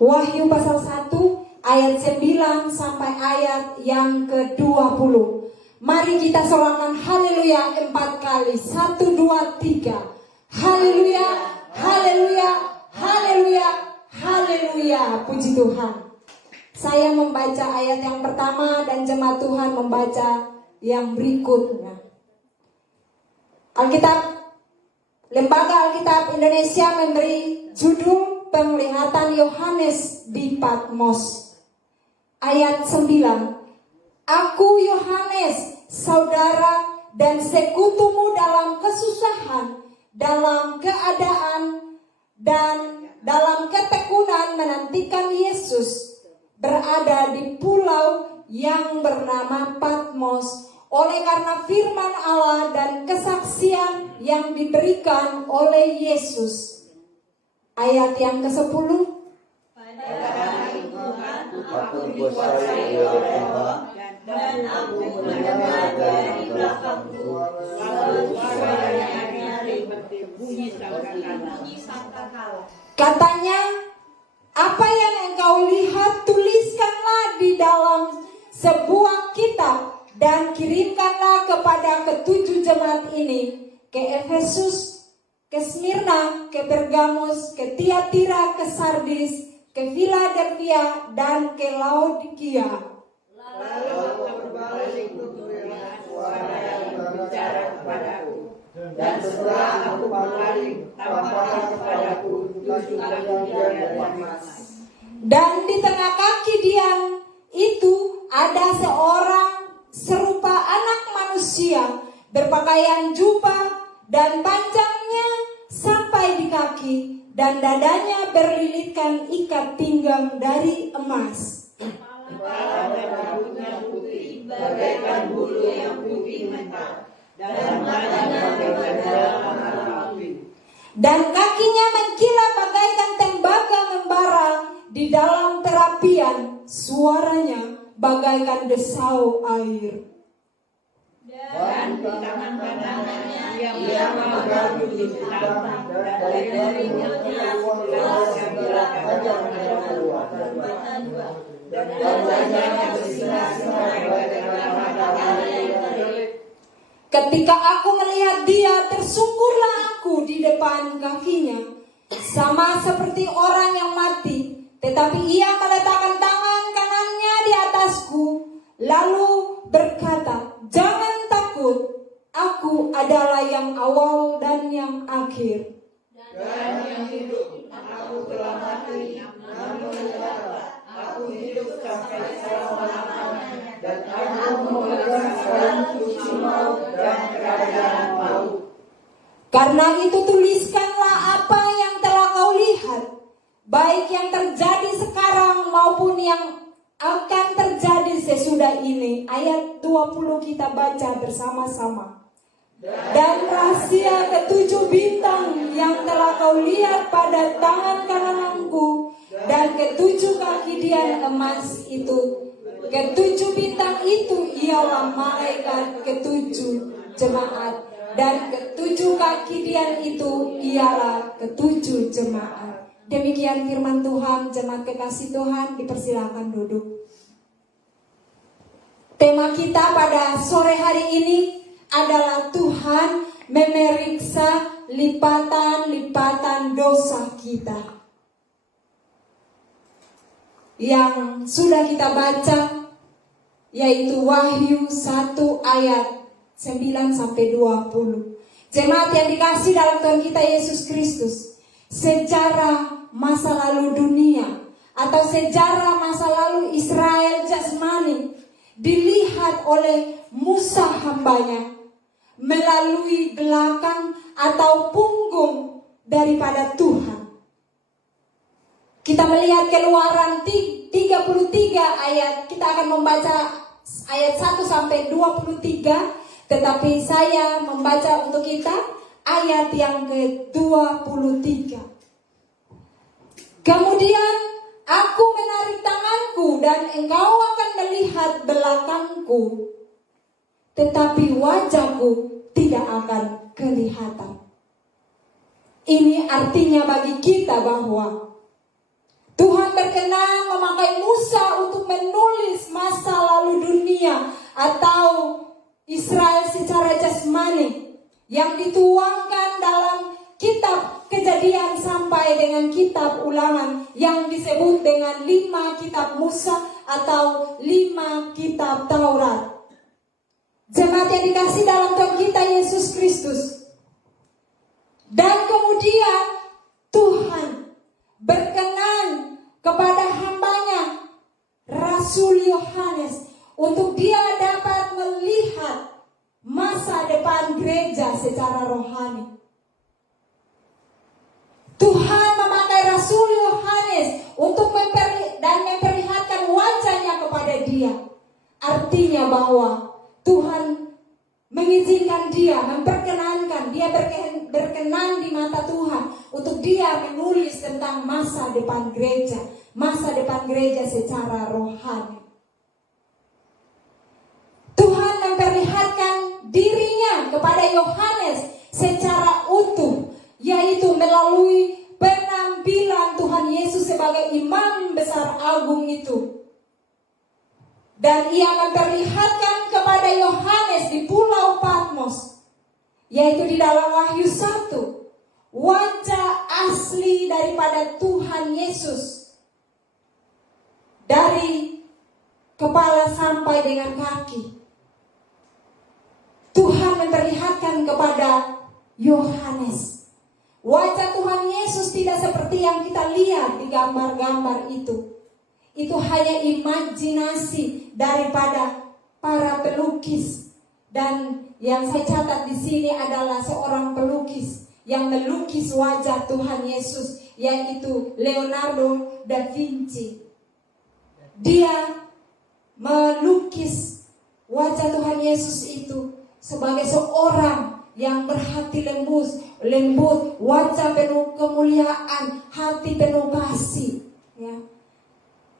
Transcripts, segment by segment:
Wahyu pasal 1 ayat 9 sampai ayat yang ke-20. Mari kita sorakan haleluya 4 kali. 1, 2, 3. Haleluya, haleluya, haleluya, haleluya. Puji Tuhan. Saya membaca ayat yang pertama dan jemaat Tuhan membaca yang berikutnya. Alkitab, Lembaga Alkitab Indonesia memberi judul Penglihatan Yohanes di Patmos. Ayat 9. Aku Yohanes, saudara dan sekutumu dalam kesusahan, dalam keadaan dan dalam ketekunan menantikan Yesus, berada di pulau yang bernama Patmos oleh karena firman Allah dan kesaksian yang diberikan oleh Yesus. Ayat yang ke-10. Pada hari Tuhan aku dikuasai oleh Allah dan aku mendengar dari belakangku lalu suara yang nyaring bunyi sangkakala. Katanya, apa yang engkau lihat tuliskanlah di dalam sebuah kitab dan kirimkanlah kepada ketujuh jemaat ini, ke Efesus, ke Smyrna, ke Pergamus, ke Tiatira, ke Sardis, ke Philadelphia, dan ke Laodikia. Lalu berbalik mendengar suara yang berbicara kepadaku, dan setelah aku berpaling, tampaklah kepadaku tujuh bagian emas. Dan di tengah kaki dia itu ada seorang serupa anak manusia, berpakaian jubah dan panjangnya sampai di kaki, dan dadanya berlilitkan ikat pinggang dari emas. Kepala dan rambutnya putih bagaikan bulu yang putih mentah, dan badannya bagaikan bara api. Dan kakinya mengkilat bagaikan tembaga membara di dalam perapian, suaranya bagaikan desau air. Dan di tangan kanannya ia memegang biji pedang, dan dari mulutnya keluar sebilah tajam keluar. Dan wajahnya bersinar-sinar bagaikan matahari yang terik. Ketika aku melihat dia, tersungkurlah aku di depan kakinya, sama seperti orang yang mati. Tetapi ia meletakkan tangan kanannya di atasku, lalu berkata, jangan takut, aku adalah yang awal dan yang akhir. Dan yang hidup, aku telah mati, namun lihatlah, aku hidup sampai selama-lamanya, dan aku memegang kunci maut dan kerajaan maut. Karena itu tuliskanlah apa yang telah kau lihat, baik yang terjadi sekarang maupun yang akan terjadi sesudah ini. Ayat 20 kita baca bersama-sama. Dan rahasia ketujuh bintang yang telah kau lihat pada tangan kananku dan ketujuh kaki dian emas itu. Ketujuh bintang itu ialah malaikat ketujuh jemaat, dan ketujuh kaki dian itu ialah ketujuh jemaat. Demikian firman Tuhan. Jemaat kekasih Tuhan, dipersilakan duduk. Tema kita pada sore hari ini adalah Tuhan memeriksa lipatan-lipatan dosa kita. Yang sudah kita baca yaitu Wahyu 1 ayat 9 sampai 20. Jemaat yang dikasih dalam Tuhan kita Yesus Kristus, sejarah masa lalu dunia atau sejarah masa lalu Israel jasmani dilihat oleh Musa hambanya melalui belakang atau punggung daripada Tuhan. Kita melihat Keluaran 33 ayat, kita akan membaca ayat 1 sampai 23, tetapi saya membaca untuk kita ayat yang ke-23. Kemudian aku menarik tanganku dan engkau akan melihat belakangku, tetapi wajahku tidak akan kelihatan. Ini artinya bagi kita bahwa Tuhan berkata berkenan memakai Musa untuk menulis masa lalu dunia atau Israel secara jasmani yang dituangkan dalam kitab Kejadian sampai dengan kitab Ulangan yang disebut dengan 5 kitab Musa atau 5 kitab Taurat. Jemaat yang dikasih dalam Tuhan kita Yesus Kristus. Dan kemudian Tuhan berkenan kepada hambanya Rasul Yohanes untuk dia dapat melihat masa depan gereja secara rohani. Tuhan memakai Rasul Yohanes untuk memperlihatkan wajahnya kepada dia. Artinya bahwa Tuhan mengizinkan dia, memperkenankan dia berkenan di mata Tuhan untuk dia menulis tentang masa depan gereja secara rohani. Tuhan memperlihatkan dirinya kepada Yohanes secara utuh, yaitu melalui penampilan Tuhan Yesus sebagai imam besar agung itu. Dan ia memperlihatkan kepada Yohanes di Pulau Patmos, yaitu di dalam Wahyu 1, wajah asli daripada Tuhan Yesus, dari kepala sampai dengan kaki. Tuhan memperlihatkan kepada Yohanes wajah Tuhan Yesus tidak seperti yang kita lihat di gambar-gambar itu. Itu hanya imajinasi daripada para pelukis. Dan yang saya catat di sini adalah seorang pelukis yang melukis wajah Tuhan Yesus, yaitu Leonardo da Vinci. Dia melukis wajah Tuhan Yesus itu sebagai seorang yang berhati lembut, wajah penuh kemuliaan, hati penuh kasih. Ya.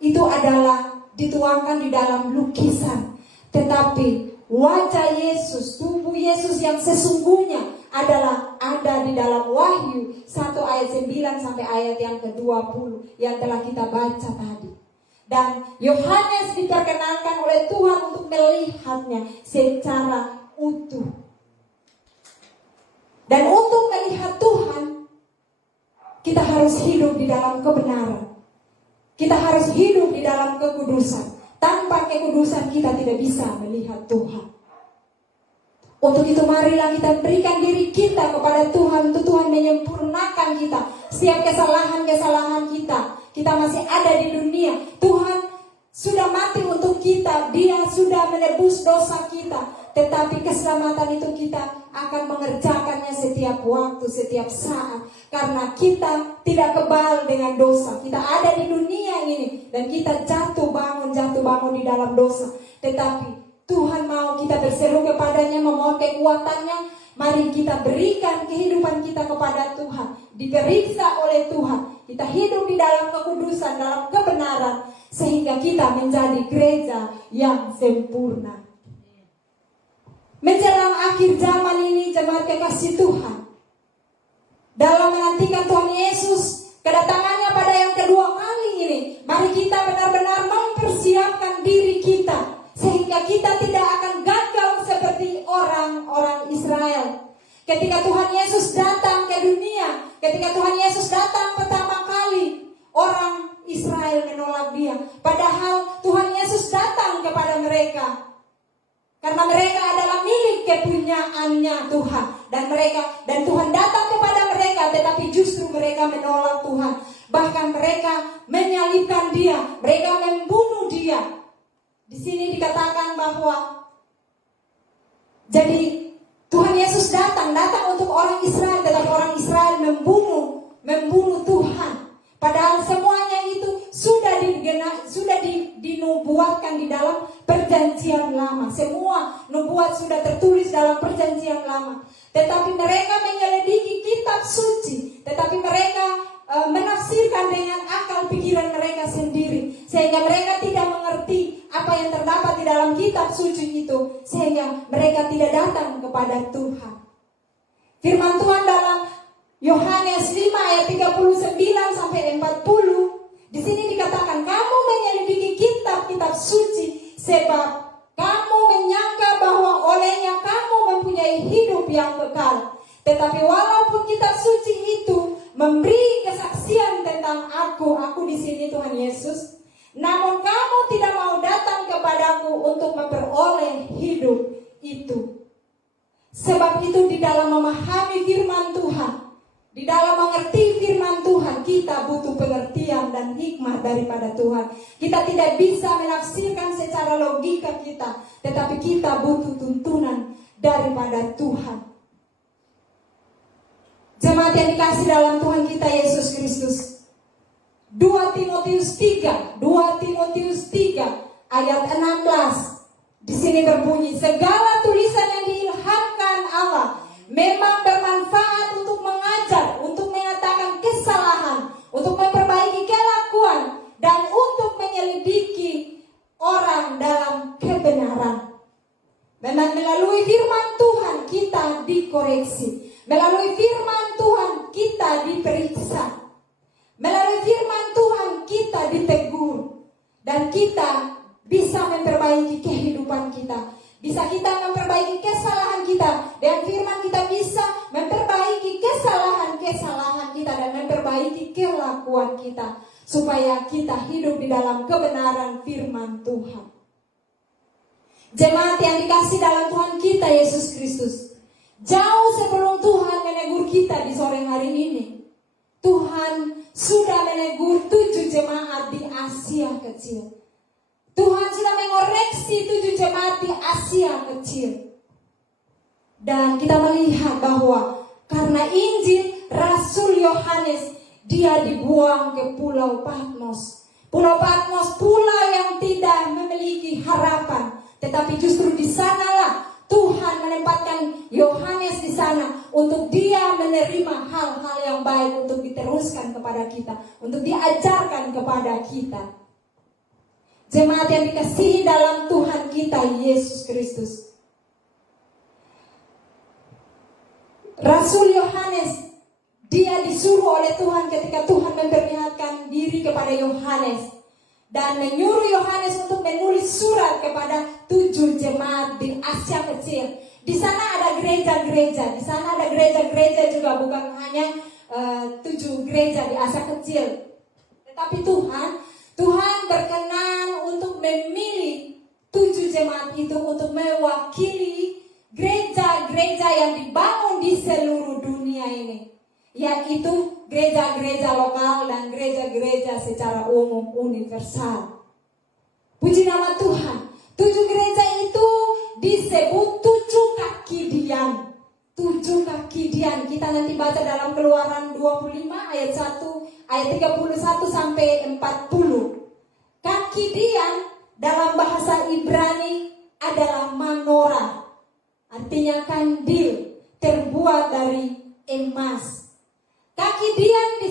Itu adalah dituangkan di dalam lukisan. Tetapi wajah Yesus, tubuh Yesus yang sesungguhnya adalah ada di dalam Wahyu 1 ayat 9 sampai ayat yang ke-20 yang telah kita baca tadi. Dan Yohanes diperkenankan oleh Tuhan untuk melihatnya secara utuh. Dan untuk melihat Tuhan, kita harus hidup di dalam kebenaran. Kita harus hidup di dalam kekudusan. Tanpa kekudusan kita tidak bisa melihat Tuhan. Untuk itu marilah kita berikan diri kita kepada Tuhan, untuk Tuhan menyempurnakan kita. Setiap kesalahan-kesalahan kita, kita masih ada di dunia. Tuhan sudah mati untuk kita, Dia sudah menebus dosa kita. Tetapi keselamatan itu kita akan mengerjakannya setiap waktu, setiap saat. Karena kita tidak kebal dengan dosa. Kita ada di dunia ini dan kita jatuh bangun di dalam dosa. Tetapi Tuhan mau kita berseru kepadanya, memohon kekuatannya. Mari kita berikan kehidupan kita kepada Tuhan. Diperiksa oleh Tuhan. Kita hidup di dalam kekudusan, dalam kebenaran. Sehingga kita menjadi gereja yang sempurna. Menjelang akhir zaman ini, jemaat kekasih Tuhan, dalam menantikan Tuhan Yesus kedatangannya pada yang kedua kali ini, mari kita benar-benar mempersiapkan diri kita sehingga kita tidak akan gagal seperti orang-orang Israel. Ketika Tuhan Yesus datang ke dunia, ketika Tuhan Yesus datang pertama kali, orang Israel menolak Dia. Padahal Tuhan Yesus datang kepada mereka. Karena mereka adalah milik kepunyaannya Tuhan. Dan Tuhan datang kepada mereka, tetapi justru mereka menolak Tuhan. Bahkan mereka menyalibkan Dia, mereka membunuh Dia. Di sini dikatakan bahwa jadi Tuhan Yesus datang untuk orang Israel, tetapi orang Israel membunuh Tuhan. Padahal semuanya itu sudah dinubuatkan di dalam perjanjian lama. Semua nubuat sudah tertulis dalam perjanjian lama. Tetapi mereka menyelidiki kitab suci. Tetapi mereka menafsirkan dengan akal pikiran mereka sendiri. Sehingga mereka tidak mengerti apa yang terdapat di dalam kitab suci itu. Sehingga mereka tidak datang kepada Tuhan. Firman Tuhan dalam Yohanes 5 ayat 39 sampai 40. Di sini dikatakan, walaupun kitab suci itu memberi kesaksian tentang aku di sini Tuhan Yesus, namun kamu tidak mau datang kepadaku untuk memperoleh hidup itu. Sebab itu di dalam memahami firman Tuhan, di dalam mengerti firman Tuhan, kita butuh pengertian dan hikmah daripada Tuhan. Kita tidak bisa menafsirkan secara logika kita, tetapi kita butuh tuntunan daripada Tuhan. Jemaat yang dikasih dalam Tuhan kita Yesus Kristus, 2 Timotius 3 ayat 16 di sini berbunyi, segala tulisan yang diilhamkan Allah memang bermanfaat untuk mengajar, untuk mengatakan kesalahan, untuk memperbaiki kelakuan, dan untuk menyelidiki orang dalam kebenaran. Memang melalui firman Tuhan kita dikoreksi, melalui firman Tuhan kita diperiksa, melalui firman Tuhan kita ditegur, dan kita bisa memperbaiki kehidupan kita. Bisa kita memperbaiki kesalahan kita. Dan firman kita bisa memperbaiki kesalahan-kesalahan kita dan memperbaiki kelakuan kita, supaya kita hidup di dalam kebenaran firman Tuhan. Jemaat yang dikasih dalam Tuhan kita Yesus Kristus, jauh sebelum Tuhan menegur kita di sore hari ini, Tuhan sudah menegur 7 jemaat di Asia Kecil. Tuhan sudah mengoreksi 7 jemaat di Asia Kecil. Dan kita melihat bahwa karena Injil, Rasul Yohanes, dia dibuang ke Pulau Patmos. Pulau Patmos, pulau yang tidak memiliki harapan. Tetapi justru di sanalah Tuhan menempatkan Yohanes di sana untuk dia menerima hal-hal yang baik untuk diteruskan kepada kita, untuk diajarkan kepada kita. Jemaat yang dikasihi dalam Tuhan kita Yesus Kristus, Rasul Yohanes, dia disuruh oleh Tuhan ketika Tuhan memperlihatkan diri kepada Yohanes dan menyuruh Yohanes untuk menulis surat kepada 7 jemaat di Asia Kecil. Di sana ada gereja-gereja, di sana ada gereja-gereja juga, bukan hanya 7 gereja di Asia Kecil. Tetapi Tuhan berkenan untuk memilih 7 jemaat itu untuk mewakili gereja-gereja yang dibangun di seluruh dunia ini, yaitu gereja-gereja lokal dan gereja-gereja secara umum universal. Puji nama Tuhan. 7 gereja itu disebut 7 kaki dian. 7 kaki dian. Kita nanti baca dalam Keluaran 25 ayat 1, ayat 31 sampai 40. Kaki dian dalam bahasa Ibrani adalah menorah. Artinya kandil terbuat dari emas. Kaki dian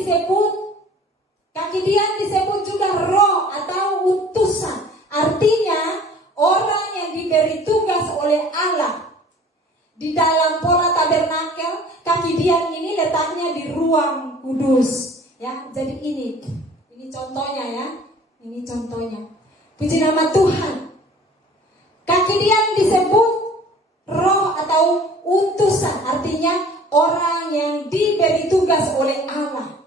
disebut juga roh atau utusan. Artinya orang yang diberi tugas oleh Allah. Di dalam pola tabernakel, kaki dian ini letaknya di ruang kudus. Ya, jadi ini contohnya ya. Ini contohnya. Puji nama Tuhan. Kaki dian disebut roh atau utusan. Artinya orang yang diberi tugas oleh Allah.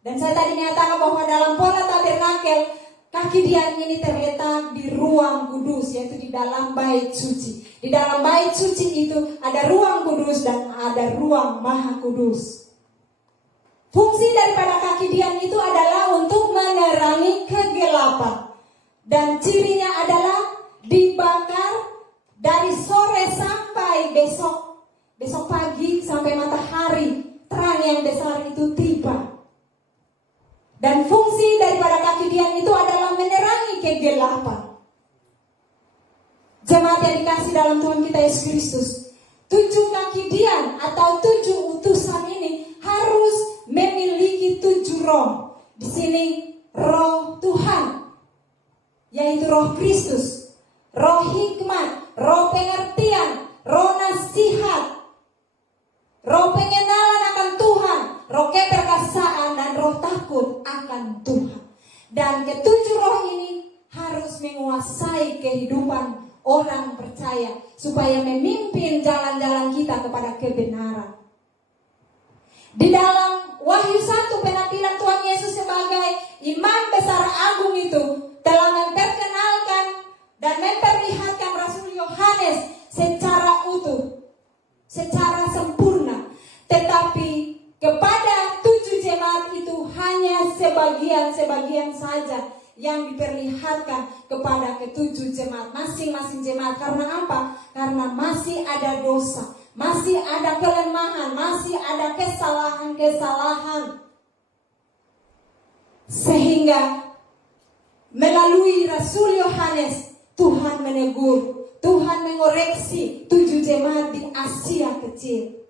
Dan saya tadi nyatakan bahwa dalam pola tabernakel, kaki dian ini terletak di ruang kudus, yaitu di dalam bait suci. Di dalam bait suci itu ada ruang kudus dan ada ruang maha kudus. Fungsi daripada kaki dian itu adalah untuk menerangi kegelapan. Dan cirinya adalah dibakar dari sore sampai besok pagi sampai matahari terang yang besar itu tiba. Dan fungsi daripada kaki dian itu adalah menerangi kegelapan. Jemaat yang dikasih dalam Tuhan kita Yesus Kristus, 7 kaki dian atau 7 utusan ini harus memiliki 7 roh. Di sini roh Tuhan, yaitu roh Kristus, roh hikmat, roh pengertian, roh nasihat, roh pengenalan akan Tuhan, roh keperkasaan, dan roh takut akan Tuhan. Dan ketujuh roh ini harus menguasai kehidupan orang percaya supaya memimpin jalan-jalan kita kepada kebenaran. Di dalam Wahyu 1 penampilan Tuhan Yesus sebagai imam besar agung itu telah memperkenalkan dan memperlihatkan Rasul Yohanes secara utuh, secara sempurna. Tetapi kepada 7 jemaat itu hanya sebagian saja yang diperlihatkan kepada ke-7 jemaat, masing-masing jemaat. Karena apa? Karena masih ada dosa, masih ada kelemahan, masih ada kesalahan-kesalahan. Sehingga melalui Rasul Yohanes, Tuhan menegur, Tuhan mengoreksi 7 jemaat di Asia kecil.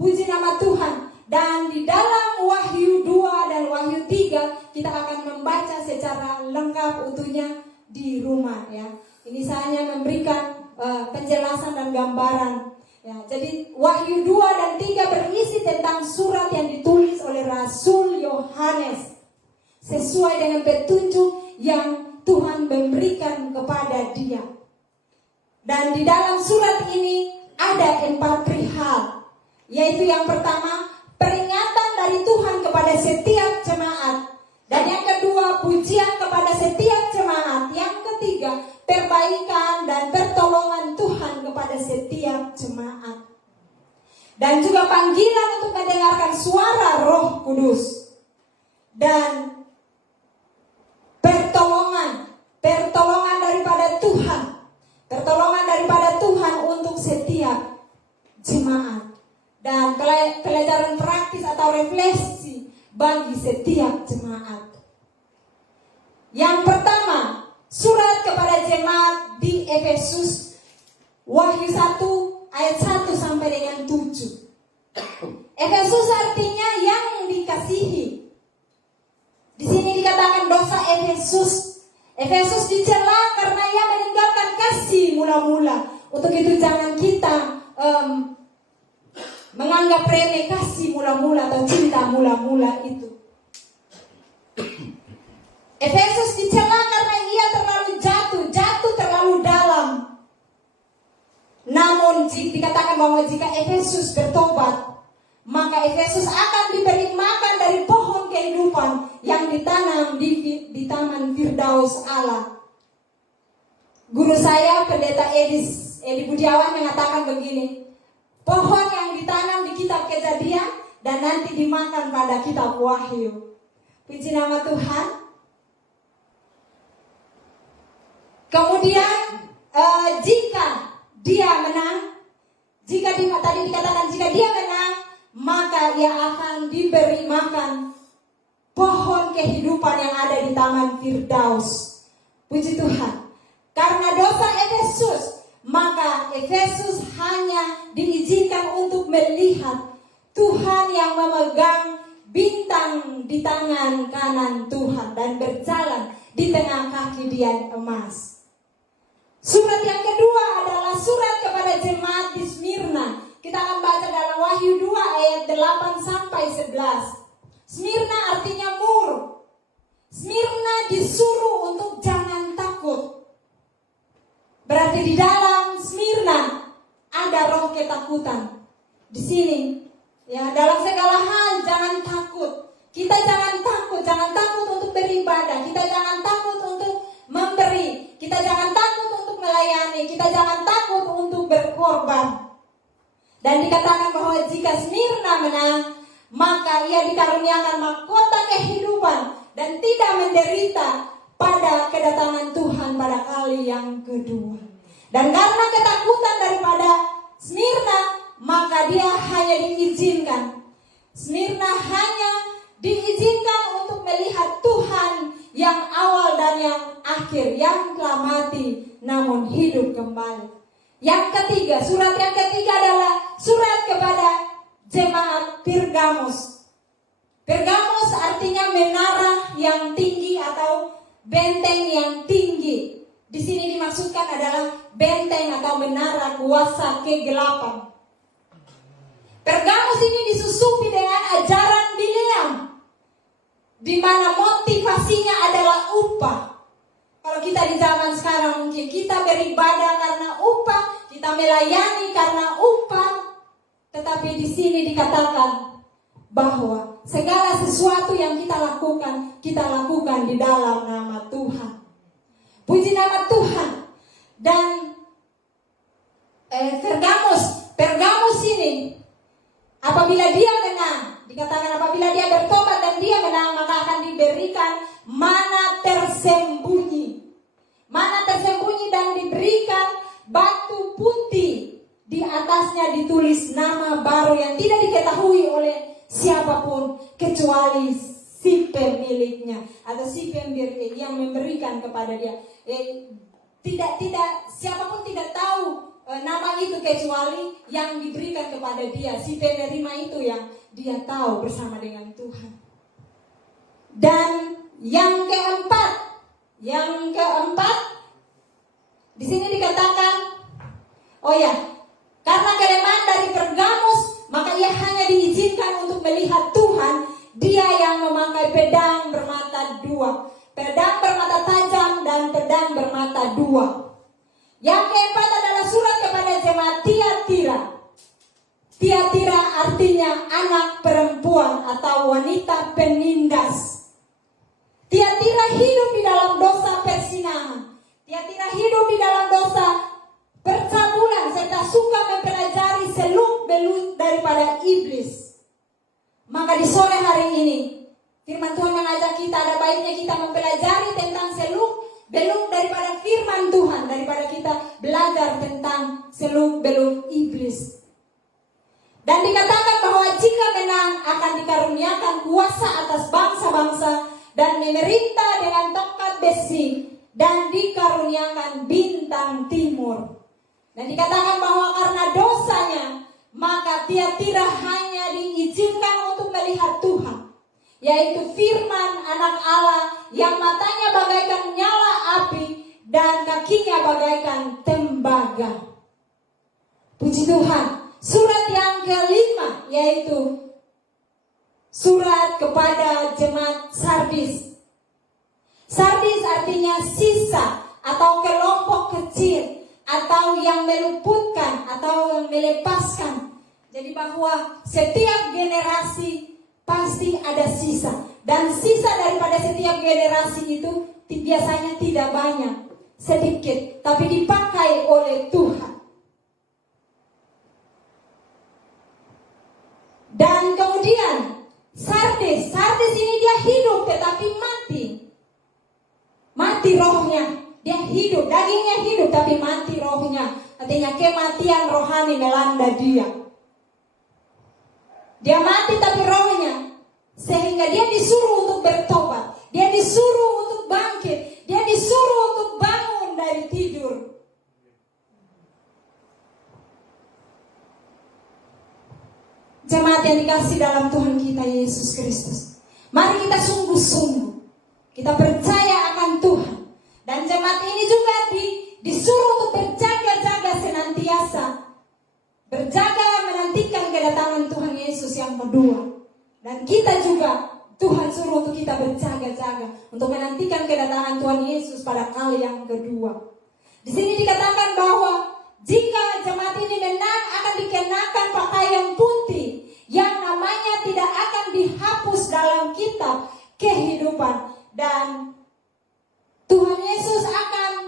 Puji nama Tuhan. Dan di dalam Wahyu 2 dan Wahyu 3 kita akan membaca secara lengkap utuhnya di rumah ya. Ini saya hanya memberikan penjelasan dan gambaran ya. Jadi Wahyu 2 dan 3 berisi tentang surat yang ditulis oleh Rasul Yohanes sesuai dengan petunjuk yang Tuhan memberikan kepada dia. Dan di dalam surat ini ada 4 perihal, yaitu yang pertama, peringatan dari Tuhan kepada setiap jemaat. Dan yang kedua, pujian kepada setiap jemaat. Yang ketiga, perbaikan dan pertolongan Tuhan kepada setiap jemaat. Dan juga panggilan untuk mendengarkan suara Roh Kudus. Dan pertolongan daripada Tuhan. Pertolongan daripada Tuhan untuk setiap jemaat. Dan pelajaran praktis atau refleksi bagi setiap jemaat. Yang pertama, surat kepada jemaat di Efesus, Wahyu 1 ayat 1 sampai dengan 7. Efesus artinya yang dikasihi. Di sini dikatakan dosa Efesus. Efesus dicela karena ia meninggalkan kasih mula-mula. Untuk itu jangan kita menganggap remeh kasih mula-mula atau cinta mula-mula itu. Efesus dicela karena ia terlalu jatuh terlalu dalam. Namun dikatakan bahwa jika Efesus bertobat, maka Efesus akan diberi makan dari pohon kehidupan yang ditanam di Taman Firdaus Allah. Guru saya, Pendeta Edi Budiawan, mengatakan begini, pohon yang ditanam di kitab Kejadian dan nanti dimakan pada kitab Wahyu. Puji nama Tuhan. Kemudian jika dia menang, tadi dikatakan jika dia menang, maka ia akan diberi makan pohon kehidupan yang ada di Taman Firdaus. Puji Tuhan. Karena dosa Efesus, maka Efesus hanya diizinkan untuk melihat Tuhan yang memegang bintang di tangan kanan Tuhan dan berjalan di tengah kaki dia emas. Surat yang kedua adalah surat kepada jemaat di Smyrna. Kita akan baca dalam Wahyu 2 ayat 8 sampai 11. Smyrna artinya mur. Smyrna disuruh untuk jangan takut. Berarti di dalam Smyrna ada roh ketakutan. Di sini, ya, dalam segala hal jangan takut. Kita jangan takut untuk beribadah. Kita jangan takut untuk memberi. Kita jangan takut untuk melayani. Kita jangan takut untuk berkorban. Dan dikatakan bahwa jika Smyrna menang, maka ia dikaruniakan mahkota kehidupan dan tidak menderita pada kedatangan Tuhan pada kali yang kedua. Dan karena ketakutan daripada Smyrna, maka dia hanya diizinkan. Smyrna hanya diizinkan untuk melihat Tuhan yang awal dan yang akhir, yang telah mati namun hidup kembali. Yang ketiga, surat yang ketiga adalah surat kepada jemaat Pergamos. Pergamos artinya menara yang tinggi atau benteng yang tinggi. Di sini dimaksudkan adalah benteng atau menara kuasa kegelapan. Pergamos ini disusupi dengan ajaran Bileam, di mana motivasinya adalah upah. Kalau kita di zaman sekarang mungkin kita beribadah karena upah, kita melayani karena upah. Tetapi di sini dikatakan bahwa segala sesuatu yang kita lakukan di dalam nama Tuhan. Puji nama Tuhan. Dan Pergamus ini, apabila dia menang, dikatakan apabila dia bertobat dan dia menang, maka akan diberikan mana tersembunyi dan diberikan batu putih, di atasnya ditulis nama baru yang tidak diketahui oleh siapapun kecuali si pemiliknya atau si pemberi yang memberikan kepada dia. Tidak siapapun tidak tahu nama itu kecuali yang diberikan kepada dia, si penerima itu yang dia tahu bersama dengan Tuhan. Dan yang keempat di sini dikatakan, karena kelemahan dari Pergamus, maka ia hanya diizinkan untuk melihat Tuhan, dia yang memakai pedang bermata dua, pedang bermata tajam dan pedang bermata dua. Yang keempat adalah surat kepada jemaat Tiatira. Tiatira artinya anak perempuan atau wanita penindas. Tiatira hidup di dalam dosa persinahan. Tiatira hidup di dalam dosa percabulan serta suka mempelajari seluk-beluk daripada iblis. Maka di sore hari ini firman Tuhan mengajak kita, ada baiknya kita mempelajari tentang seluk-beluk daripada firman Tuhan, daripada kita belajar tentang seluk-beluk iblis. Dan dikatakan bahwa jika menang akan dikaruniakan kuasa atas bangsa-bangsa dan memerintah dengan tongkat besi dan dikaruniakan bintang timur. Dan dikatakan bahwa karena dosanya maka Tiatira hanya diizinkan untuk melihat Tuhan, yaitu firman anak Allah yang matanya bagaikan nyala api dan kakinya bagaikan tembaga. Puji Tuhan. Surat yang kelima yaitu surat kepada jemaat Sardis. Sardis artinya sisa atau kelompok kecil atau yang meluputkan atau yang melepaskan. Jadi bahwa setiap generasi pasti ada sisa, dan sisa daripada setiap generasi itu biasanya tidak banyak, sedikit, tapi dipakai oleh Tuhan. Dan kemudian Sardis ini dia hidup tetapi mati rohnya. Dia hidup, dagingnya hidup tapi mati rohnya. Artinya kematian rohani melanda dia. Dia mati tapi rohnya, sehingga dia disuruh untuk bertobat, dia disuruh untuk bangkit, dia disuruh untuk bangun dari tidur. Jemaat yang dikasih dalam Tuhan kita Yesus Kristus, mari kita sungguh-sungguh kita percaya akan Tuhan. Dan jemaat ini juga disuruh untuk berjaga-jaga senantiasa, berjaga menantikan kedatangan Tuhan Yesus yang kedua. Dan kita juga Tuhan suruh untuk kita berjaga-jaga untuk menantikan kedatangan Tuhan Yesus pada kali yang kedua. Di sini dikatakan bahwa jika jemaat ini menang akan dikenakan pakaian putih yang namanya tidak akan dihapus dalam kitab kehidupan, dan Tuhan Yesus akan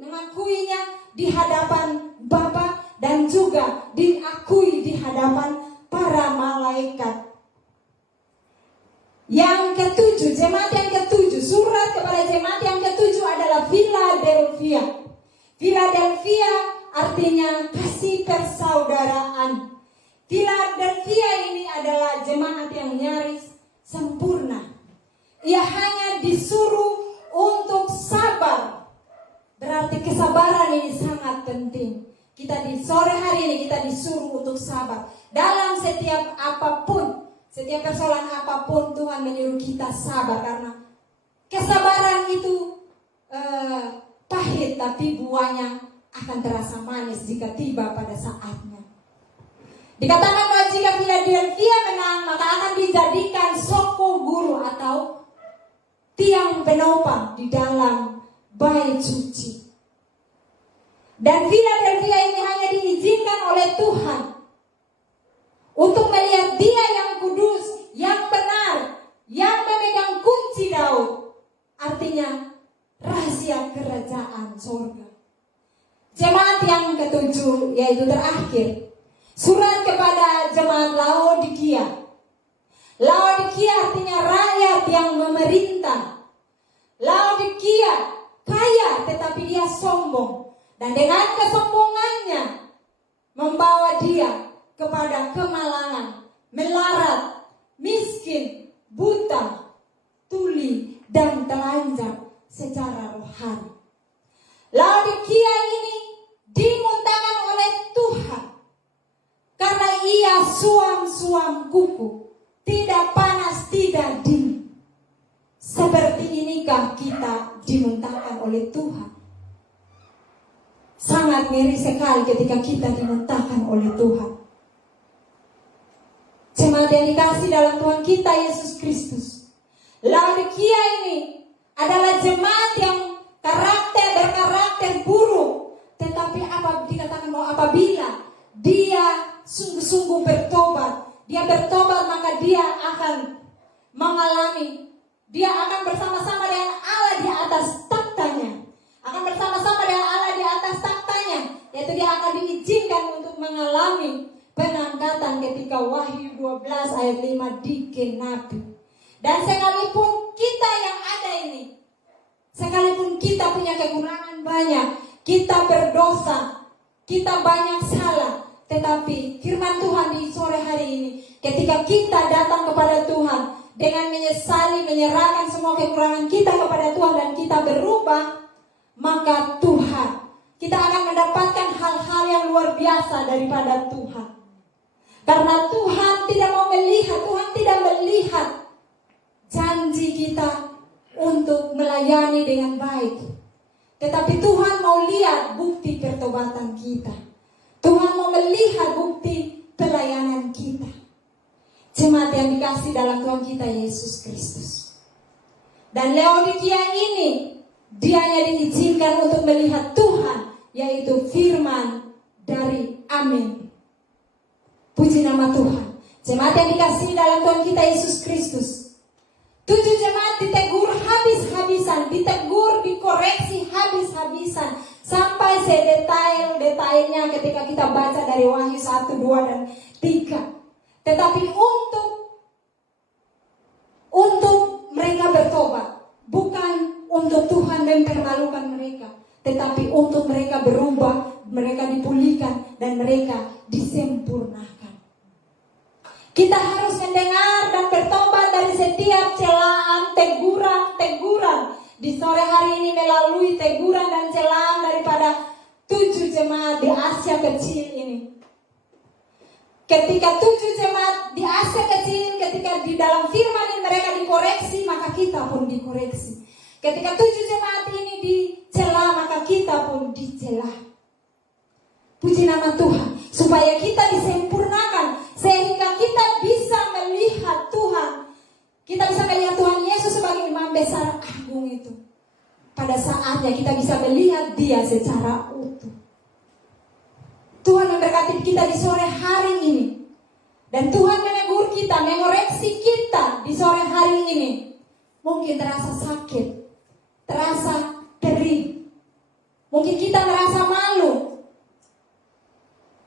mengakuinya di hadapan Bapa dan juga diakui di hadapan para malaikat. Yang ketujuh, jemaat yang ketujuh, surat kepada jemaat yang ketujuh adalah Philadelphia. Philadelphia artinya kasih persaudaraan. Philadelphia ini adalah jemaat yang nyaris sempurna. Ia hanya disuruh untuk sabar. Berarti kesabaran ini sangat penting. Kita di sore hari ini kita disuruh untuk sabar dalam setiap apapun. Setiap persoalan apapun Tuhan menyuruh kita sabar, karena kesabaran itu pahit tapi buahnya akan terasa manis jika tiba pada saatnya. Dikatakan bahwa jika Philadelphia menang maka akan dijadikan soko guru atau tiang penopang di dalam bait suci. Dan Philadelphia ini hanya yaitu terakhir. Surat kepada jemaat Laodikia. Laodikia artinya rakyat yang memerintah. Laodikia kaya tetapi dia sombong. Dan dengan kesombongannya membawa dia kepada kemalangan, melarat, miskin, buta, tuli, dan telanjang secara rohani. Laodikia ini dimuntahkan oleh Tuhan karena ia suam-suam kuku, tidak panas, tidak dingin. Seperti inikah kita dimuntahkan oleh Tuhan? Sangat ngeri sekali ketika kita dimuntahkan oleh Tuhan. Jemaat yang dikasih dalam Tuhan kita Yesus Kristus, Laodikia ini adalah jemaat yang berkarakter buruk, tetapi apa dikatakan bahwa apabila dia sungguh-sungguh bertobat, dia bertobat, maka dia akan mengalami, dia akan bersama-sama dengan Allah di atas taktanya, akan bersama-sama dengan Allah di atas taktanya, yaitu dia akan diizinkan untuk mengalami pengangkatan ketika Wahyu 12 ayat 5 dikenapi. Dan sekalipun kita yang ada ini, sekalipun kita punya kekurangan banyak, kita berdosa, kita banyak salah, tetapi firman Tuhan di sore hari ini, ketika kita datang kepada Tuhan dengan menyesali, menyerahkan semua kekurangan kita kepada Tuhan dan kita berubah, maka Tuhan, kita akan mendapatkan hal-hal yang luar biasa daripada Tuhan. Karena Tuhan tidak mau melihat, Tuhan tidak melihat janji kita untuk melayani dengan baik, tetapi Tuhan mau lihat bukti pertobatan kita. Tuhan mau melihat bukti pelayanan kita. Jemaat yang dikasih dalam Tuhan kita Yesus Kristus. Dan Laodikia ini, dia hanya diizinkan untuk melihat Tuhan, yaitu firman dari Amin. Puji nama Tuhan. Jemaat yang dikasih dalam Tuhan kita Yesus Kristus, 7 jemaat ditegur habis-habisan, ditegur, dikoreksi habis-habisan, sampai sedetail-detailnya ketika kita baca dari Wahyu 1, 2, dan 3. Tetapi untuk mereka bertobat, bukan untuk Tuhan mempermalukan mereka, tetapi untuk mereka berubah, mereka dipulihkan, dan mereka disempurnakan. Kita harus mendengar dan bertobat dari setiap celaan, teguran di sore hari ini, melalui teguran dan celaan daripada 7 jemaat di Asia Kecil ini. Ketika 7 jemaat di Asia Kecil, ketika di dalam firman ini mereka dikoreksi, maka kita pun dikoreksi. Ketika 7 jemaat ini dicela, maka kita pun dicela. Puji nama Tuhan, supaya kita disempurnakan, sehingga kita bisa melihat Tuhan. Kita bisa melihat Tuhan Yesus sebagai imam besar agung itu. Pada saatnya kita bisa melihat dia secara utuh. Tuhan memberkati kita di sore hari ini. Dan Tuhan menegur kita, mengoreksi kita di sore hari ini. Mungkin terasa sakit, terasa perih. Mungkin kita merasa malu.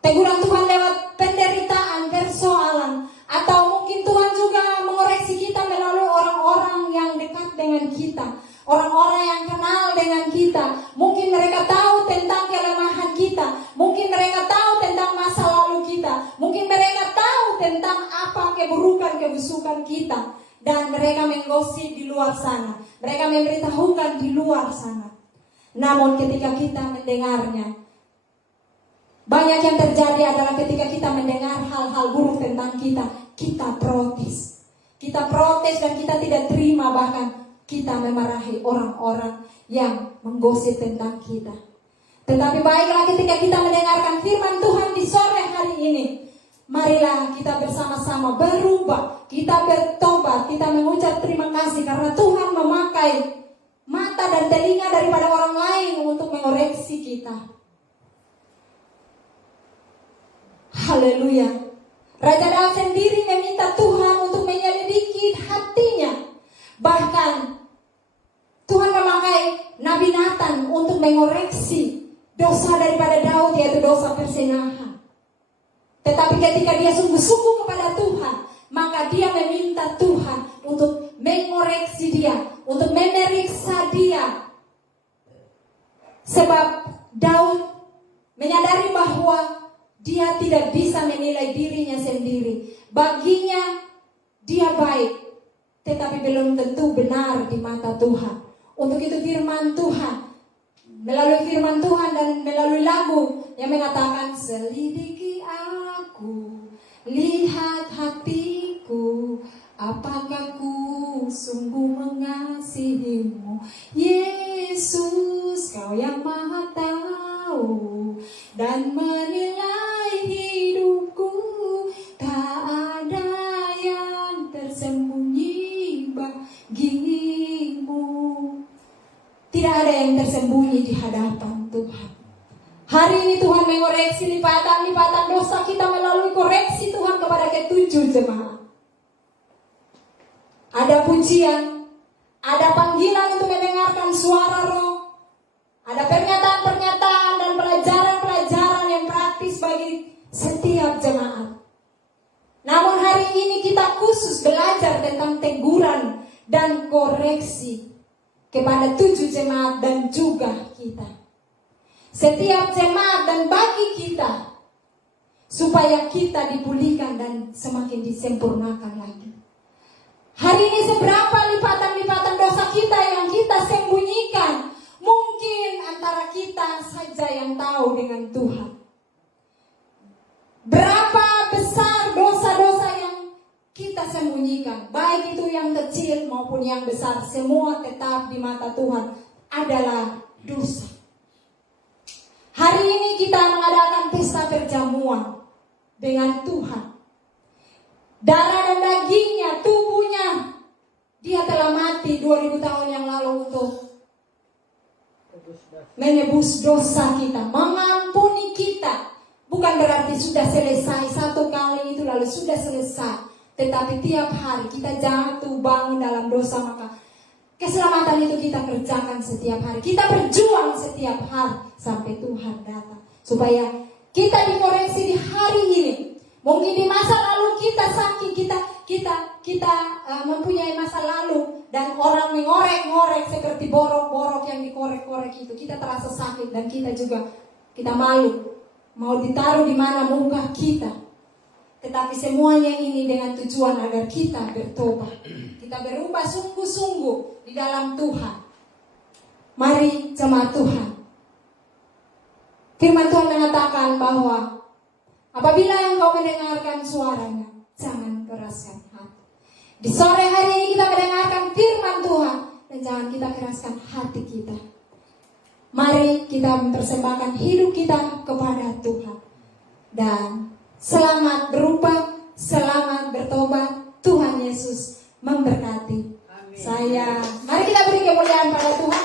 Teguran Tuhan lewat penderitaan, persoalan, atau mungkin Tuhan juga mengoreksi kita melalui orang-orang yang dekat dengan kita, orang-orang yang kenal dengan kita. Mungkin mereka tahu tentang kelemahan kita, mungkin mereka tahu tentang masa lalu kita, mungkin mereka tahu tentang apa keburukan, kebusukan kita, dan mereka menggosip di luar sana, mereka memberitahukan di luar sana. Namun ketika kita mendengarnya, banyak yang terjadi adalah ketika kita mendengar hal-hal buruk tentang kita, kita protes. Kita protes dan kita tidak terima, bahkan kita memarahi orang-orang yang menggosip tentang kita. Tetapi baiklah ketika kita mendengarkan firman Tuhan di sore hari ini, marilah kita bersama-sama berubah, kita bertobat, kita mengucap terima kasih karena Tuhan memakai mata dan telinga daripada orang lain untuk mengoreksi kita. Haleluya. Raja Daud sendiri meminta Tuhan untuk menyelidiki hatinya. Bahkan Tuhan memakai Nabi Nathan untuk mengoreksi dosa daripada Daud, yaitu dosa perselingkuhan. kesenahan. Tetapi ketika dia sungguh-sungguh kepada Tuhan, maka dia meminta Tuhan untuk mengoreksi dia, untuk memeriksa dia. Sebab Daud menyadari bahwa dia tidak bisa menilai dirinya sendiri. Baginya dia baik, tetapi belum tentu benar di mata Tuhan. Untuk itu firman Tuhan, melalui firman Tuhan dan melalui lagu yang mengatakan, selidiki aku, lihat hatiku, apakah ku sungguh mengasihimu. Yesus, kau yang maha tahu dan menilai hidupku. Tak ada yang tersembunyi bagimu. Tidak ada yang tersembunyi di hadapan Tuhan. Hari ini Tuhan mengoreksi lipatan-lipatan dosa kita melalui koreksi Tuhan kepada ketujuh jemaat. Ada pujian, ada panggilan untuk mendengarkan suara Roh, ada pernyataan-pernyataan dan pelajaran-pelajaran yang praktis bagi setiap jemaat. Namun hari ini kita khusus belajar tentang teguran dan koreksi kepada 7 jemaat dan juga kita. Setiap jemaat dan bagi kita, supaya kita dipulihkan dan semakin disempurnakan lagi. Hari ini seberapa lipatan-lipatan dosa kita yang kita sembunyikan? Mungkin antara kita saja yang tahu dengan Tuhan. Berapa besar dosa-dosa yang kita sembunyikan, baik itu yang kecil maupun yang besar, semua tetap di mata Tuhan adalah dosa. Hari ini kita mengadakan pesta perjamuan dengan Tuhan. Darah dan dagingnya, tubuhnya, dia telah mati 2000 tahun yang lalu untuk menebus dosa kita, mengampuni kita. Bukan berarti sudah selesai satu kali itu lalu sudah selesai. Tetapi tiap hari kita jatuh bangun dalam dosa, maka keselamatan itu kita kerjakan setiap hari. Kita berjuang setiap hari sampai Tuhan datang. Supaya kita dikoreksi di hari ini. Mungkin di masa lalu kita sakit, kita mempunyai masa lalu. Dan orang mengorek-ngorek seperti borok-borok yang dikorek-korek itu. Kita terasa sakit dan kita malu. Mau ditaruh di mana muka kita. Tetapi semuanya ini dengan tujuan agar kita bertobat. Kita berubah sungguh-sungguh di dalam Tuhan. Mari jemaat Tuhan. Firman Tuhan mengatakan bahwa apabila engkau mendengarkan suaranya, jangan keraskan hati. Di sore hari ini kita mendengarkan firman Tuhan dan jangan kita keraskan hati kita. Mari kita mempersembahkan hidup kita kepada Tuhan. Dan selamat berubah, selamat bertobat. Tuhan Yesus memberkati. Mari kita beri kemuliaan pada Tuhan.